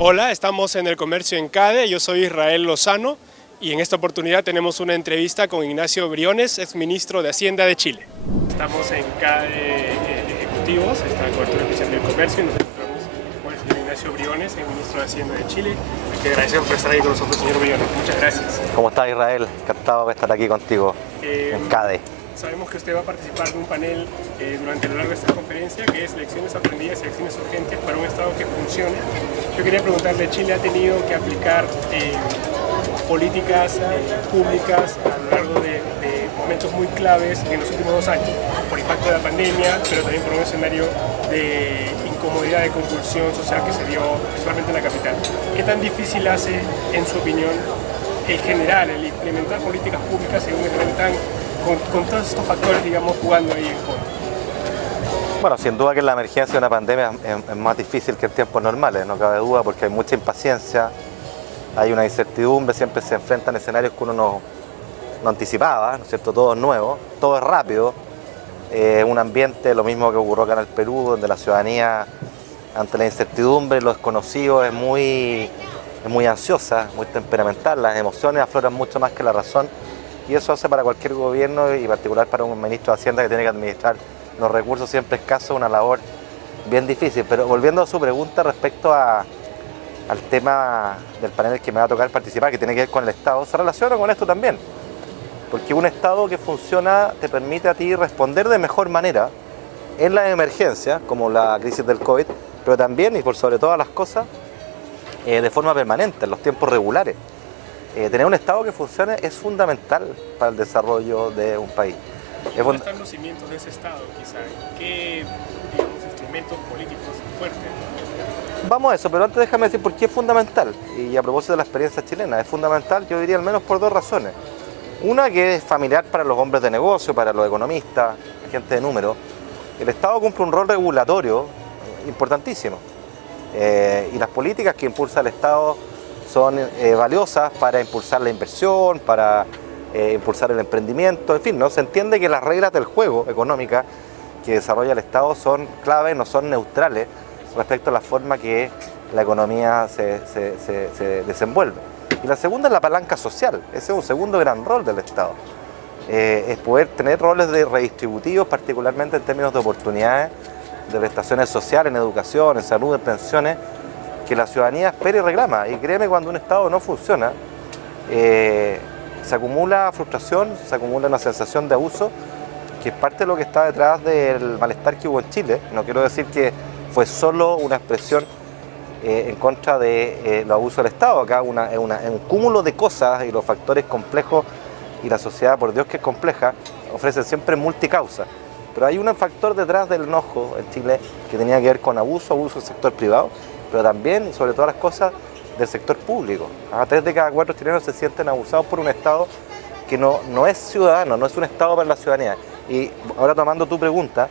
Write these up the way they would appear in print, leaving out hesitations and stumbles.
Hola, estamos en el comercio en CADE, yo soy Israel Lozano y en esta oportunidad tenemos una entrevista con Ignacio Briones, exministro de Hacienda de Chile. Estamos en CADE Ejecutivos, esta cobertura especial del comercio y nos encontramos con el señor Ignacio Briones, el ministro de Hacienda de Chile. Le agradecemos por estar ahí con nosotros, señor Briones. Muchas gracias. ¿Cómo está, Israel? Encantado de estar aquí contigo en CADE. Sabemos que usted va a participar de un panel durante lo largo de esta conferencia que es Lecciones aprendidas y acciones urgentes para un Estado que funcione. Yo quería preguntarle, Chile ha tenido que aplicar políticas públicas a lo largo de momentos muy claves en los últimos 2 años, por impacto de la pandemia, pero también por un escenario de incomodidad, de convulsión social que se dio principalmente en la capital. ¿Qué tan difícil hace, en su opinión, el implementar políticas públicas en un escenario con todos estos factores, digamos, jugando ahí en contra? Bueno, sin duda que la emergencia de una pandemia es más difícil que en tiempos normales, no cabe duda, porque hay mucha impaciencia, hay una incertidumbre, siempre se enfrentan escenarios que uno no anticipaba, ¿no es cierto? Todo es nuevo, todo es rápido, un ambiente, lo mismo que ocurrió acá en el Perú, donde la ciudadanía, ante la incertidumbre, lo desconocido, es muy ansiosa, muy temperamental, las emociones afloran mucho más que la razón. Y eso hace para cualquier gobierno y en particular para un ministro de Hacienda que tiene que administrar los recursos siempre escasos una labor bien difícil. Pero volviendo a su pregunta respecto al tema del panel que me va a tocar participar, que tiene que ver con el Estado, se relaciona con esto también. Porque un Estado que funciona te permite a ti responder de mejor manera en las emergencias, como la crisis del COVID, pero también y por sobre todas las cosas, de forma permanente, en los tiempos regulares. Tener un Estado que funcione es fundamental para el desarrollo de un país. ¿Dónde están los cimientos de ese Estado, quizá? ¿Qué, digamos, instrumentos políticos fuertes? Vamos a eso, pero antes déjame decir por qué es fundamental. Y a propósito de la experiencia chilena, es fundamental, yo diría al menos por 2 razones. Una que es familiar para los hombres de negocio, para los economistas, gente de números. El Estado cumple un rol regulatorio importantísimo. Y las políticas que impulsa el Estado son valiosas para impulsar la inversión, para impulsar el emprendimiento, en fin, ¿no? Se entiende que las reglas del juego económica que desarrolla el Estado son claves, no son neutrales respecto a la forma que la economía se desenvuelve. Y la segunda es la palanca social, ese es un segundo gran rol del Estado, es poder tener roles redistributivos, particularmente en términos de oportunidades, de prestaciones sociales, en educación, en salud, en pensiones, que la ciudadanía espera y reclama. Y créeme, cuando un Estado no funciona, se acumula frustración, se acumula una sensación de abuso, que es parte de lo que está detrás del malestar que hubo en Chile. No quiero decir que fue solo una expresión en contra de los abusos del Estado. Acá es un cúmulo de cosas y los factores complejos, y la sociedad, por Dios que es compleja, ofrecen siempre multicausa. Pero hay un factor detrás del enojo en Chile que tenía que ver con abuso del sector privado, pero también, y sobre todas las cosas, del sector público. 3 de cada 4 chilenos se sienten abusados por un Estado que no es ciudadano, no es un Estado para la ciudadanía. Y ahora, tomando tu pregunta,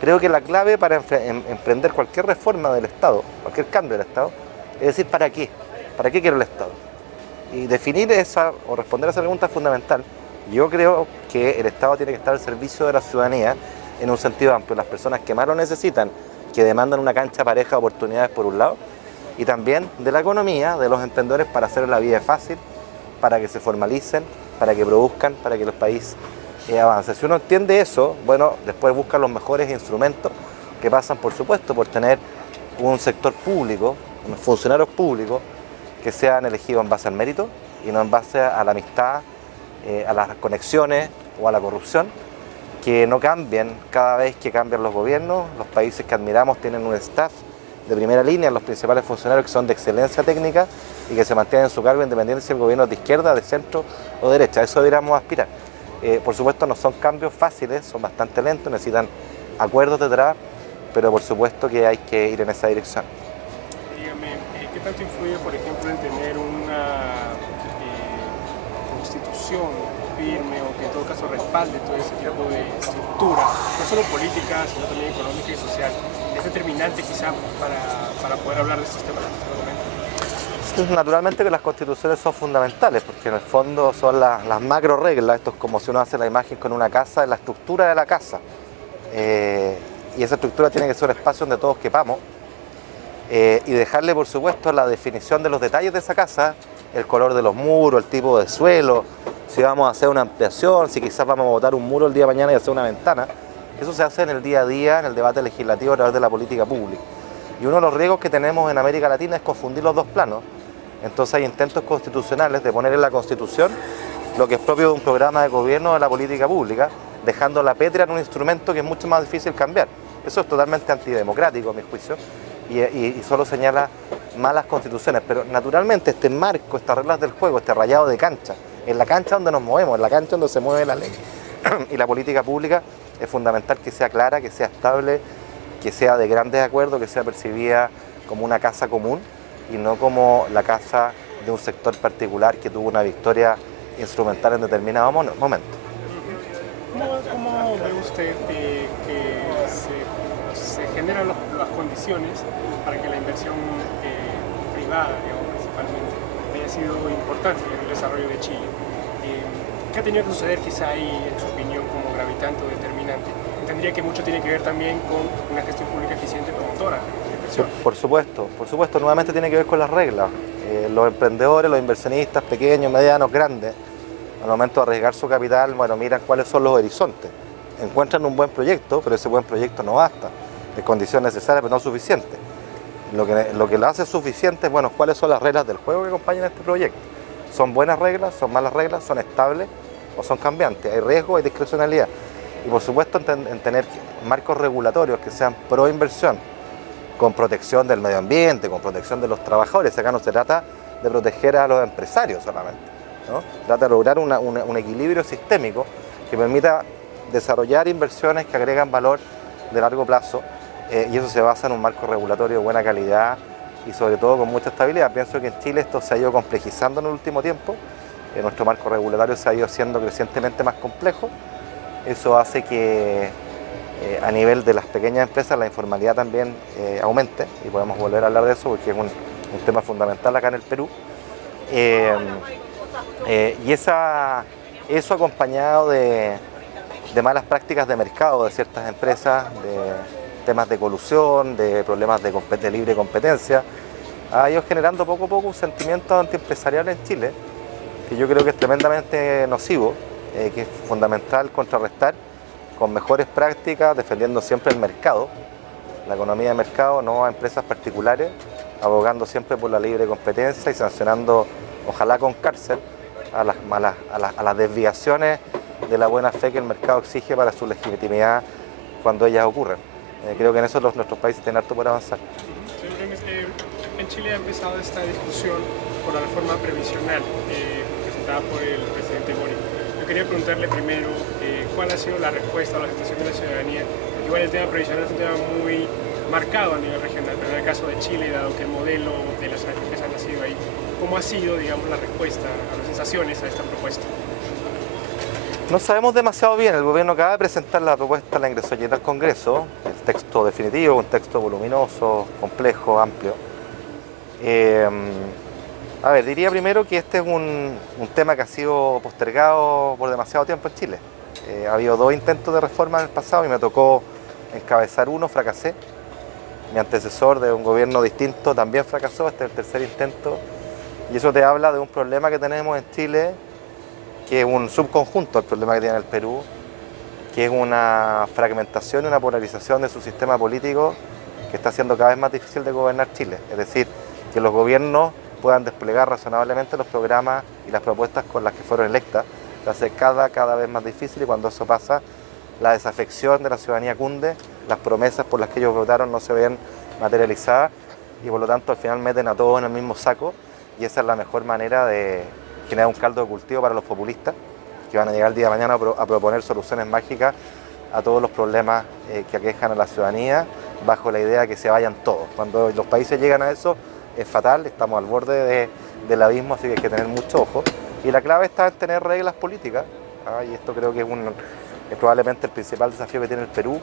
creo que la clave para emprender cualquier reforma del Estado, cualquier cambio del Estado, es decir, ¿para qué? ¿Para qué quiero el Estado? Y definir esa, o responder a esa pregunta es fundamental. Yo creo que el Estado tiene que estar al servicio de la ciudadanía en un sentido amplio. Las personas que más lo necesitan, que demandan una cancha pareja de oportunidades por un lado, y también de la economía, de los emprendedores, para hacer la vida fácil, para que se formalicen, para que produzcan, para que los países avancen. Si uno entiende eso, bueno, después busca los mejores instrumentos, que pasan, por supuesto, por tener un sector público, unos funcionarios públicos, que sean elegidos en base al mérito y no en base a la amistad, a las conexiones o a la corrupción, que no cambien cada vez que cambian los gobiernos. Los países que admiramos tienen un staff de primera línea, los principales funcionarios que son de excelencia técnica y que se mantienen en su cargo independiente si el gobierno es de izquierda, de centro o de derecha. A eso deberíamos aspirar. Por supuesto, no son cambios fáciles, son bastante lentos, necesitan acuerdos detrás, pero por supuesto que hay que ir en esa dirección. Dígame, ¿qué tanto influye, por ejemplo, en tener una constitución firme o que en todo caso respalde todo ese tipo de estructura, no solo política, sino también económica y social? ¿Es determinante quizá para poder hablar de estos temas en este momento? Naturalmente que las constituciones son fundamentales, porque en el fondo son las macro reglas. Esto es como si uno hace la imagen con una casa, es la estructura de la casa. Y esa estructura tiene que ser un espacio donde todos quepamos, y dejarle, por supuesto, la definición de los detalles de esa casa, el color de los muros, el tipo de suelo, si vamos a hacer una ampliación, si quizás vamos a botar un muro el día de mañana y hacer una ventana. Eso se hace en el día a día, en el debate legislativo a través de la política pública. Y uno de los riesgos que tenemos en América Latina es confundir los dos planos. Entonces hay intentos constitucionales de poner en la Constitución lo que es propio de un programa de gobierno de la política pública, dejando la pétrea en un instrumento que es mucho más difícil cambiar. Eso es totalmente antidemocrático, a mi juicio, y solo señala malas constituciones. Pero naturalmente este marco, estas reglas del juego, este rayado de cancha, en la cancha donde nos movemos, en la cancha donde se mueve la ley y la política pública, es fundamental que sea clara, que sea estable, que sea de grandes acuerdos, que sea percibida como una casa común y no como la casa de un sector particular que tuvo una victoria instrumental en determinado momento. ¿Cómo ve usted que se generan las condiciones para que la inversión privada, digamos, principalmente, haya sido importante en el desarrollo de Chile? ¿Qué ha tenido que suceder quizá ahí, en su opinión, como gravitante o determinante? Entendería que mucho tiene que ver también con una gestión pública eficiente promotora de inversión. Por supuesto, nuevamente tiene que ver con las reglas. Los emprendedores, los inversionistas pequeños, medianos, grandes, al momento de arriesgar su capital, bueno, miran cuáles son los horizontes. Encuentran un buen proyecto, pero ese buen proyecto no basta. Es condición necesaria, pero no suficiente. Lo que lo hace suficiente es, bueno, cuáles son las reglas del juego que acompañan a este proyecto. ¿Son buenas reglas? ¿Son malas reglas? ¿Son estables o son cambiantes? Hay riesgo, hay discrecionalidad. Y por supuesto en tener marcos regulatorios que sean pro inversión, con protección del medio ambiente, con protección de los trabajadores. Acá no se trata de proteger a los empresarios solamente, ¿no? Trata de lograr un equilibrio sistémico que permita desarrollar inversiones que agregan valor de largo plazo, y eso se basa en un marco regulatorio de buena calidad y sobre todo con mucha estabilidad. Pienso que en Chile esto se ha ido complejizando en el último tiempo, nuestro marco regulatorio se ha ido haciendo crecientemente más complejo. Eso hace que a nivel de las pequeñas empresas la informalidad también aumente, y podemos volver a hablar de eso porque es un tema fundamental acá en el Perú. Y eso acompañado de malas prácticas de mercado de ciertas empresas, de temas de colusión, de problemas de libre competencia, ha ido generando poco a poco un sentimiento antiempresarial en Chile, que yo creo que es tremendamente nocivo, que es fundamental contrarrestar con mejores prácticas, defendiendo siempre el mercado, la economía de mercado, no a empresas particulares, abogando siempre por la libre competencia y sancionando, ojalá con cárcel, a las desviaciones de la buena fe que el mercado exige para su legitimidad cuando ellas ocurren. Creo que en eso nuestros países tienen harto por avanzar. En Chile ha empezado esta discusión por la reforma previsional presentada por el presidente Boric. Yo quería preguntarle primero cuál ha sido la respuesta o la aceptación de la ciudadanía, porque igual el tema previsional es un tema muy marcado a nivel regional, pero en el caso de Chile, dado que el modelo de las AFPs ha nacido ahí, ¿cómo ha sido, digamos, la respuesta a las sensaciones a esta propuesta? No sabemos demasiado bien. El gobierno acaba de presentar la propuesta, la ingresó ayer al Congreso, el texto definitivo, un texto voluminoso, complejo, amplio. Diría primero que este es un tema que ha sido postergado por demasiado tiempo en Chile. Ha habido 2 intentos de reforma en el pasado y me tocó encabezar uno, fracasé. Mi antecesor de un gobierno distinto también fracasó, este es el tercer intento. Y eso te habla de un problema que tenemos en Chile, que es un subconjunto del problema que tiene el Perú, que es una fragmentación y una polarización de su sistema político que está haciendo cada vez más difícil de gobernar Chile. Es decir, que los gobiernos puedan desplegar razonablemente los programas y las propuestas con las que fueron electas, se hace cada vez más difícil, y cuando eso pasa, la desafección de la ciudadanía cunde, las promesas por las que ellos votaron no se ven materializadas, y por lo tanto al final meten a todos en el mismo saco, y esa es la mejor manera de generar un caldo de cultivo para los populistas, que van a llegar el día de mañana a proponer soluciones mágicas a todos los problemas que aquejan a la ciudadanía, bajo la idea de que se vayan todos. Cuando los países llegan a eso, es fatal, estamos al borde del abismo, así que hay que tener mucho ojo. Y la clave está en tener reglas políticas, y esto creo que es probablemente el principal desafío que tiene el Perú,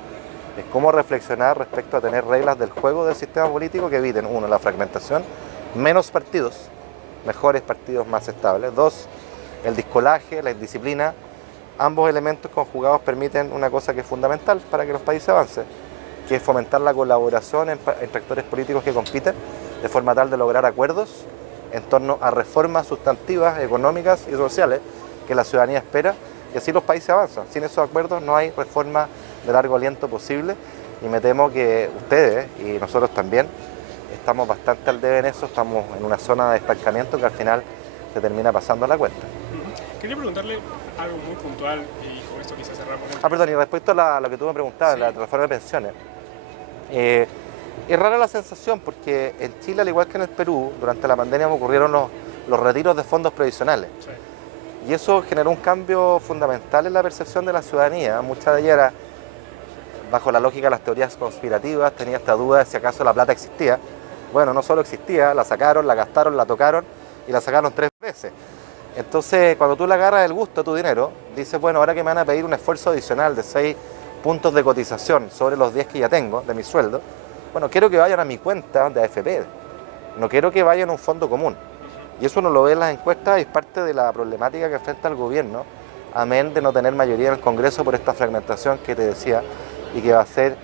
es cómo reflexionar respecto a tener reglas del juego del sistema político que eviten, 1, la fragmentación, menos partidos, mejores partidos más estables. 2, el discolaje, la indisciplina. Ambos elementos conjugados permiten una cosa que es fundamental para que los países avancen, que es fomentar la colaboración entre actores políticos que compiten, de forma tal de lograr acuerdos en torno a reformas sustantivas, económicas y sociales que la ciudadanía espera, y así los países avanzan. Sin esos acuerdos no hay reforma de largo aliento posible, y me temo que ustedes y nosotros también estamos bastante al debe en eso, estamos en una zona de estancamiento que al final se termina pasando la cuenta. Quería preguntarle algo muy puntual, y con esto quizás cerramos. Perdón, y respecto a lo que tú me preguntabas, sí, la reforma de pensiones, es rara la sensación porque en Chile, al igual que en el Perú, durante la pandemia ocurrieron los retiros de fondos previsionales. Sí. Y eso generó un cambio fundamental en la percepción de la ciudadanía. Mucha de ella era, bajo la lógica de las teorías conspirativas, tenía esta duda de si acaso la plata existía. Bueno, no solo existía, la sacaron, la gastaron, la tocaron y la sacaron 3 veces. Entonces, cuando tú le agarras el gusto a tu dinero, dices, bueno, ahora que me van a pedir un esfuerzo adicional de 6 puntos de cotización sobre los 10 que ya tengo de mi sueldo, bueno, quiero que vayan a mi cuenta de AFP, no quiero que vayan a un fondo común. Y eso uno lo ve en las encuestas y es parte de la problemática que enfrenta el gobierno, amén de no tener mayoría en el Congreso por esta fragmentación que te decía, y que va a ser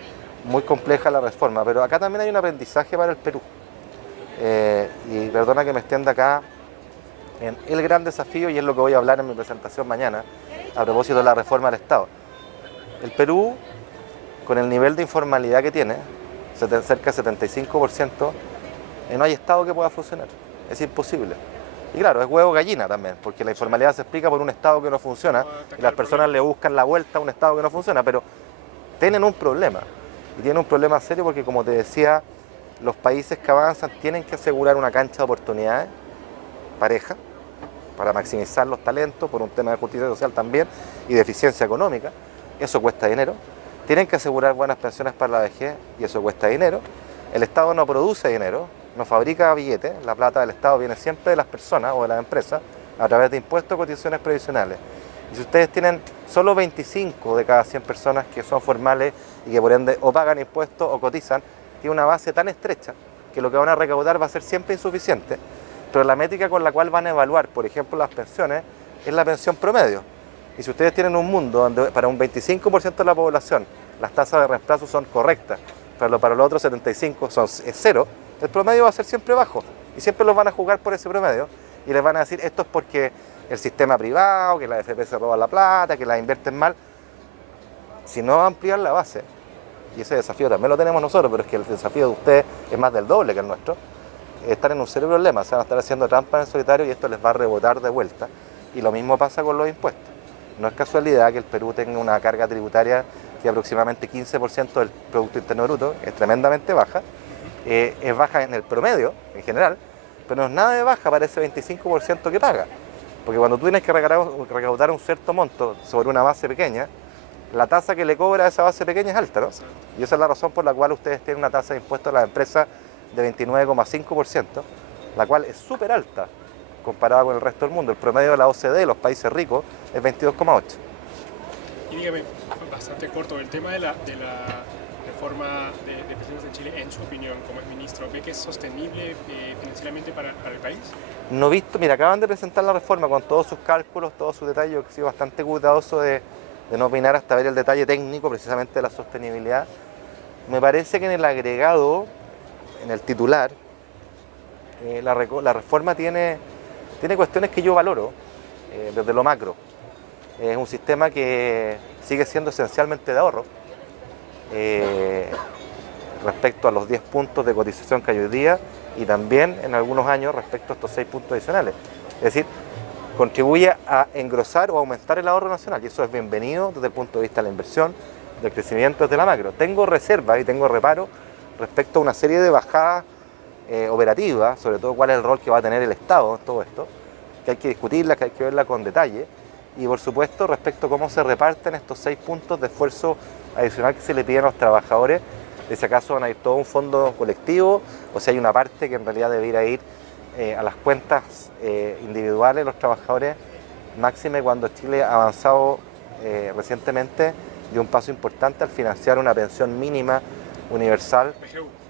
muy compleja la reforma. Pero acá también hay un aprendizaje para el Perú. Y perdona que me extienda acá en el gran desafío, y es lo que voy a hablar en mi presentación mañana, a propósito de la reforma del Estado. El Perú, con el nivel de informalidad que tiene, cerca del 75%, no hay Estado que pueda funcionar. Es imposible. Y claro, es huevo gallina también, porque la informalidad se explica por un Estado que no funciona, y las personas le buscan la vuelta a un Estado que no funciona, pero tienen un problema. Y tienen un problema serio porque, como te decía, los países que avanzan tienen que asegurar una cancha de oportunidades pareja, para maximizar los talentos, por un tema de justicia social también, y de eficiencia económica. Eso cuesta dinero. Tienen que asegurar buenas pensiones para la vejez, y eso cuesta dinero. El Estado no produce dinero, no fabrica billetes, la plata del Estado viene siempre de las personas o de las empresas, a través de impuestos o cotizaciones previsionales. Y si ustedes tienen solo 25 de cada 100 personas que son formales y que por ende o pagan impuestos o cotizan, tiene una base tan estrecha que lo que van a recaudar va a ser siempre insuficiente. Pero la métrica con la cual van a evaluar, por ejemplo, las pensiones, es la pensión promedio. Y si ustedes tienen un mundo donde para un 25% de la población las tasas de reemplazo son correctas, pero para los otros 75% es cero, el promedio va a ser siempre bajo. Y siempre los van a jugar por ese promedio y les van a decir, esto es porque el sistema privado, que la AFP se roba la plata, que la invierten mal. Si no amplían la base, y ese desafío también lo tenemos nosotros, pero es que el desafío de ustedes es más del doble que el nuestro, están en un serio problema, se van a estar haciendo trampa en el solitario y esto les va a rebotar de vuelta. Y lo mismo pasa con los impuestos. No es casualidad que el Perú tenga una carga tributaria que aproximadamente 15% del Producto Interno Bruto, es tremendamente baja, es baja en el promedio, en general, pero no es nada de baja para ese 25% que paga. Porque cuando tú tienes que recaudar un cierto monto sobre una base pequeña, la tasa que le cobra a esa base pequeña es alta, ¿no? Y esa es la razón por la cual ustedes tienen una tasa de impuestos a las empresas de 29,5%, la cual es súper alta comparada con el resto del mundo. El promedio de la OCDE, los países ricos, es 22,8%. Y dígame, bastante corto, el tema de la reforma de pensiones en Chile, en su opinión, como ministro, ¿ve que es sostenible financieramente para el país? No he visto, mira, acaban de presentar la reforma con todos sus cálculos, todos sus detalles. Yo he sido bastante cuidadoso de no opinar hasta ver el detalle técnico, precisamente de la sostenibilidad. Me parece que en el agregado, en el titular, la reforma tiene cuestiones que yo valoro desde lo macro. Es un sistema que sigue siendo esencialmente de ahorro respecto a los 10 puntos de cotización que hay hoy día, y también en algunos años respecto a estos 6 puntos adicionales. Es decir, contribuye a engrosar o aumentar el ahorro nacional, y eso es bienvenido desde el punto de vista de la inversión, del crecimiento desde la macro. Tengo reservas y tengo reparo respecto a una serie de bajadas operativas, sobre todo cuál es el rol que va a tener el Estado en todo esto, que hay que discutirla, que hay que verla con detalle, y por supuesto respecto a cómo se reparten estos 6 puntos de esfuerzo adicional que se le piden a los trabajadores, de si acaso van a ir todo a un fondo colectivo, o si hay una parte que en realidad debiera ir a las cuentas individuales de los trabajadores, máxime cuando Chile ha avanzado recientemente dio un paso importante al financiar una pensión mínima universal,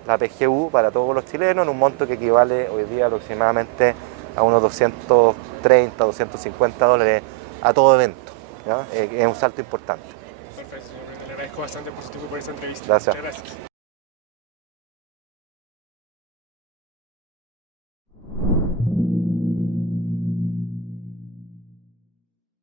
la PGU, para todos los chilenos, en un monto que equivale hoy día aproximadamente a unos $230, $250 a todo evento, ¿no? Es un salto importante. Perfecto, señor. Le agradezco agradezco bastante por su tiempo y por esta entrevista. Gracias. Muchas gracias.